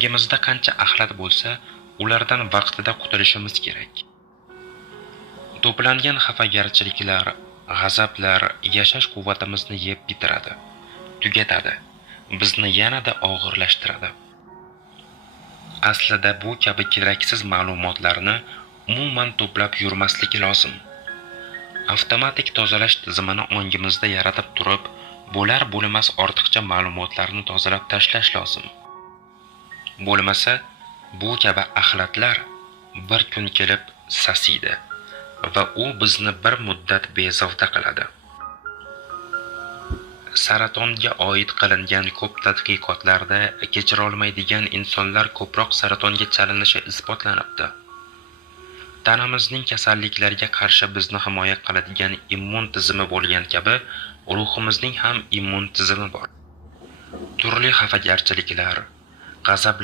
ongimizda qancha axlat bo'lsa, ulardan vaqtida qutulishimiz kerak. To'plangan xafagarchiliklar, g'azablar yashash quvvatimizni yeb bitiradi, tugatadi, bizni yanada og'irlashtiradi. Aslida bu kabi keraksiz ma'lumotlarni umuman to'plab yurmaslik lozim. Avtomatik tozalash tizimini ongimizda yaratib turib, bo'lar-bo'lmas ortiqcha ma'lumotlarni tozalab tashlash lozim. Bo'lmasa, bu kabi axlatlar bir kun kelib sasiydi va u bizni bir muddat bezovta qiladi. Saratonga oid qilingan ko'p tadqiqotlarda kechira olmaydigan insonlar ko'proq saratonga chalinishi isbotlanibdi. Tanamizning kasalliklarga qarshi bizni himoya qiladigan immun tizimi bo'lgan kabi, ruhimizning ham immun tizimi bor. Turli xafagarchiliklar, g'azablar